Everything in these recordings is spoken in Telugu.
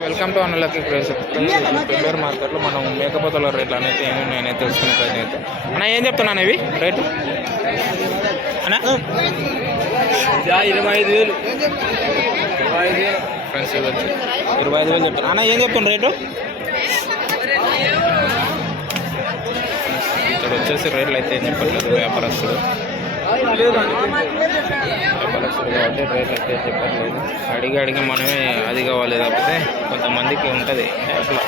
వెల్కమ్ టు క్రేజ్ ఫిబ్రవరి మార్కెట్లో మనం మేకపోతల రేట్లు అనేది ఏమి నేను తెలుసుకునే ప్రయత్నం అయితే అన్న ఏం చెప్తున్నాను ఇవి? రేటు? అన్నా? ఇరవై ఐదు వేలు. ఫ్రెండ్స్ ఇది వచ్చి ఇరవై ఐదు వేలు చెప్తాను అన్న ఏం చెప్తున్నా రేటు? ఇక్కడ వచ్చేసి రేట్లు అయితే ఏం చెప్పట్లేదు వ్యాపారస్తుడు వ్యాపారస్తుడు కాబట్టి రేట్లు అయితే చెప్పట్లేదు. అడిగి అడిగి మనమే అది కావాలి తప్పితే కొంతమందికి ఉంటుంది. అట్లా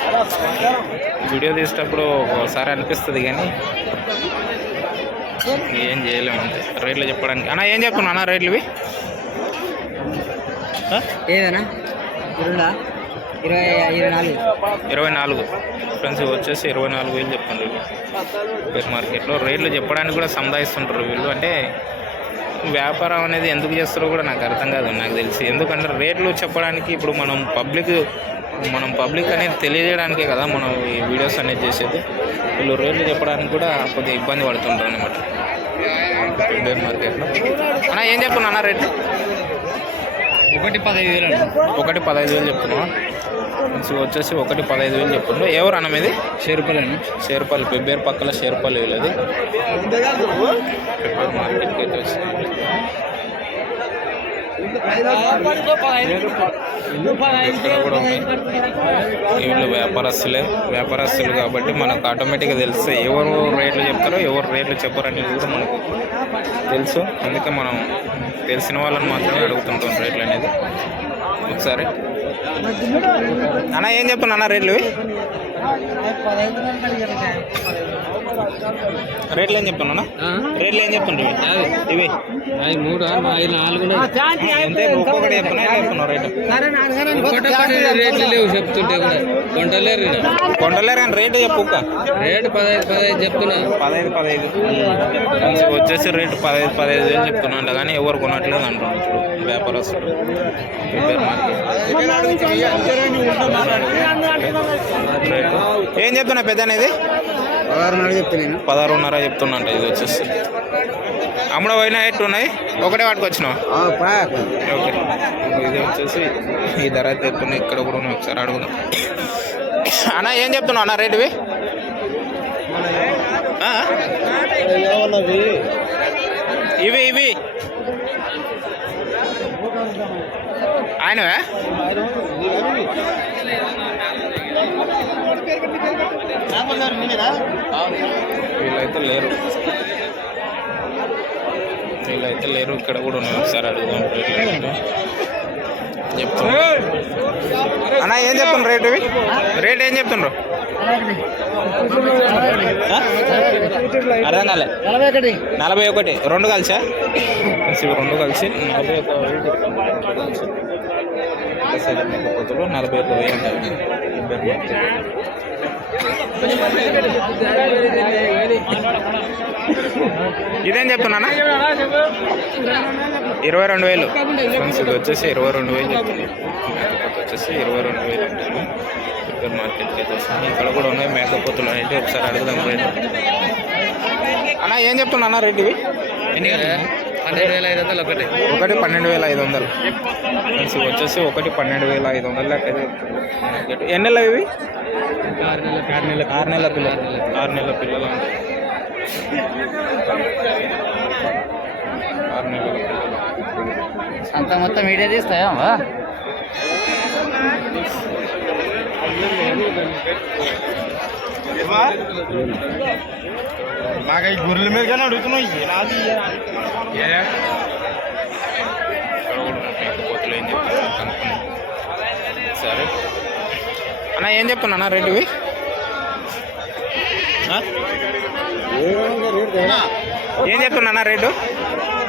వీడియో తీసేటప్పుడు ఒకసారి అనిపిస్తుంది కానీ ఏం చేయలేము అంతే. రేట్లు చెప్పడానికి. అన్న ఏం చెప్తున్నా అన్న రేట్లు ఇవి? ఆ? ఏదన్నా? ఇరుడా? ఇరవై ఇరవై నాలుగు. ఇరవై నాలుగు. ఫ్రెండ్స్ వచ్చేసి ఇరవై నాలుగు వేలు పేరు మార్కెట్లో రేట్లు చెప్పడానికి కూడా సంపాదిస్తుంటారు వీళ్ళు. అంటే వ్యాపారం అనేది ఎందుకు చేస్తారో కూడా నాకు అర్థం కాదు నాకు తెలిసి. ఎందుకంటే రేట్లు చెప్పడానికి ఇప్పుడు మనం పబ్లిక్ మనం పబ్లిక్ అనేది తెలియజేయడానికే కదా మనం ఈ వీడియోస్ అనేది చేసేది. వీళ్ళు రేట్లు చెప్పడానికి కూడా కొద్దిగా ఇబ్బంది పడుతుంటారు అనమాట మార్కెట్లో. అన్న ఏం చెప్తున్నా అన్న రేట్లు? ఒకటి పదహైదు వేలు ఒకటి పదహైదు వేలు చెప్తున్నావా? ఫ్రెండ్స్ ఇవి వచ్చేసి ఒకటి పదహైదు వేలు చెప్తుండ్రు ఎవరు అన్న మీది షేరుపల్లి షేర్పల్లి పెబ్బేరు పక్కల షేర్పల్లి వీళ్ళది. పెబ్బేరు మార్కెట్కి అయితే వచ్చింది. వీళ్ళు వ్యాపారస్తులే వ్యాపారస్తులు కాబట్టి మనకు ఆటోమేటిక్గా తెలుస్తుంది ఎవరు రేట్లు చెప్తారో ఎవరు రేట్లు చెప్పరు అనేది కూడా మనకు తెలుసు. అందుకే మనం తెలిసిన వాళ్ళని మాత్రమే అడుగుతుంటాం రేట్లు అనేది. ఒకసారి అన్న ఏం చెప్పను అన్న రేట్లు? రేట్లు ఏం చెప్తున్నా రేట్లు ఏం చెప్తుండ్రు ఇవి? ఇవి? ఐదు మూడు నాలుగు ఒక్కొక్కటి చెప్తున్నా రేటు రేట్లు లేవు చెప్తుంటే కూడా. కొంటలేరు ఈడ. కొండలేరు కానీ రేటు చెప్పు. రేటు పదహైదు పదహైదు చెప్తున్నా. పదహైదు పదహైదు. వచ్చేసి రేటు పదహైదు పదహైదు వేలు చెప్తున్నా అంట కానీ ఎవరు కొనట్లేదు ఇప్పుడు వ్యాపారస్తులు ఏం చెప్తున్నా పెద్ద అనేది? పదహారున్నర చెప్తున్నా ఇది వచ్చేసి. అమ్ముడు పోయినా ఎట్టు ఉన్నాయి? ఒకటే పట్టుకొచ్చినావు ఓకే. ఇది వచ్చేసి ఈ ధర అయితే ఇక్కడ కూడా ఉన్నాయి ఒకసారి అడుగుదాం. అన్న ఏం చెప్తున్నావు అన్న రేటువి? ఇవి ఇవి. ఆయనవే? వీళ్ళైతే లేరు. వీళ్ళైతే లేరు. ఇక్కడ కూడా ఉన్నాయి ఒకసారి అడుగుదాం రేట్లు చెప్తున్నా అన్న ఏం చెప్తున్నారు రేట్ ఇవి? రేట్ ఏం చెప్తుండ్రు ఆ? అర్థం కాలే నలభై ఒకటి. నలభై రెండు కలిసా? రెండు కలిసి నలభై ఒక చెప్తున్నారు. ఒక నలభై ఒక వెయ్యి ఇదేం చెప్తున్నా ఇరవై రెండు వేలు. ఫ్రెండ్స్ ఇది వచ్చేసి ఇరవై రెండు వేలు మేకపోతు వచ్చేసి ఇరవై రెండు వేలు అంటాను సూపర్ మార్కెట్కి వచ్చేసి ఇక్కడ కూడా ఉన్నాయి. మేకపోతులు అనేది ఒకసారి అడుగుదాం రేటు. అన్న ఏం చెప్తున్నా అన్న రేట్ ఇవి? పన్నెండు వేల ఐదు వందలు ఒకటి. ఒకటి పన్నెండు వేల ఐదు వందలు. ఫ్రెండ్స్ ఇవి వచ్చేసి ఒకటి పన్నెండు వేల ఐదు వందల దాకా. ఎన్ని నెలలు ఇవి? ఆరు నెలల ఆరు నెలల ఆరు నెలల పిల్లలు ఆరు నెలల పిల్లలు ఆరు నెలల పిల్లలు అంత మొత్తం మీడియా తీస్తాయా ఈ గొర్రెల మీద కానీ మేకపోతులు ఏం? చెప్తున్నారు కనుక్కుందాం. సరే. అన్న ఏం చెప్తున్నా అన్న రేటు ఇవి? ఆ? ఏం చెప్తున్నా అన్న రేటు?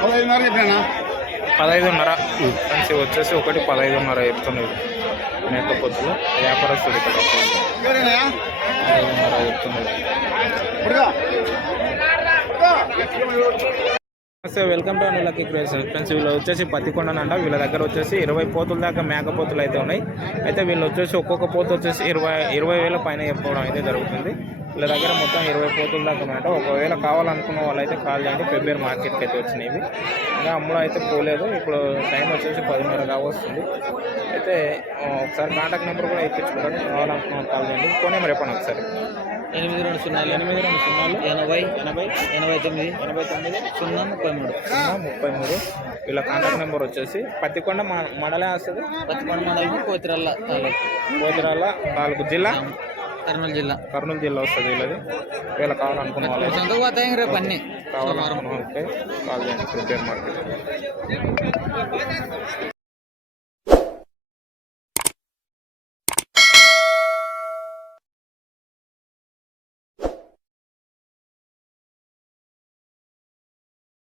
పదహైదున్నర చెప్పానా. పదహైదున్నర. వచ్చేసి ఒకటి పదహైదున్నర చెప్తున్నారు. మేకపోతులు వ్యాపారస్తుడు ఇక్కడ నమస్తే వెల్కమ్ టు అనులకి క్రియేషన్ ఫ్రెండ్స్ వీళ్ళు వచ్చేసి పత్తికొండని అంట వీళ్ళ దగ్గర వచ్చేసి ఇరవై పోతుల దాకా మేకపోతులు అయితే ఉన్నాయి. అయితే వీళ్ళు వచ్చేసి ఒక్కొక్క పోతు వచ్చేసి ఇరవై ఇరవై వేల పైన చెప్పుకోవడం అయితే జరుగుతుంది. వీళ్ళ దగ్గర మొత్తం ఇరవై పోతుల దాకా ఉన్నాయంట. ఒకవేళ కావాలనుకున్న వాళ్ళైతే కాల్ చేయండి. ఫిబ్రవరి మార్కెట్కి అయితే వచ్చినాయి ఇంకా అమ్ముడు అయితే పోలేదు. ఇప్పుడు టైం వచ్చేసి పదిన్నర కావస్తుంది అయితే ఒకసారి కాంటాక్ట్ నెంబర్ కూడా ఇప్పించుకుంటాను కావాలనుకున్న కాల్ చేయండి. ఫోన్ నెంబర్ చెప్పండి ఒకసారి. ఎనిమిది రెండు సున్నాలు. ఎనిమిది రెండు సున్నాలు. ఎనభై ఎనభై ఎనభై తొమ్మిది ఎనభై తొమ్మిది సున్నా ముప్పై మూడు. సున్నా ముప్పై మూడు. వీళ్ళ కాంటాక్ట్ నెంబర్ వచ్చేసి పత్తికొండ మ- మండలే వస్తుంది. పత్తికొండ మండలం కోతిరల్ల తాలూకు. తాలూకు జిల్లా? కర్నూలు జిల్లా. కర్నూలు జిల్లా వస్తుంది వీళ్ళది. వీళ్ళ కావాలనుకున్న వాళ్ళు సొంతకు పోతాయి రేపు అన్ని. కావాలనుకున్న వాళ్ళకి కాల్ చేయండి ప్రిపేర్ మార్కెట్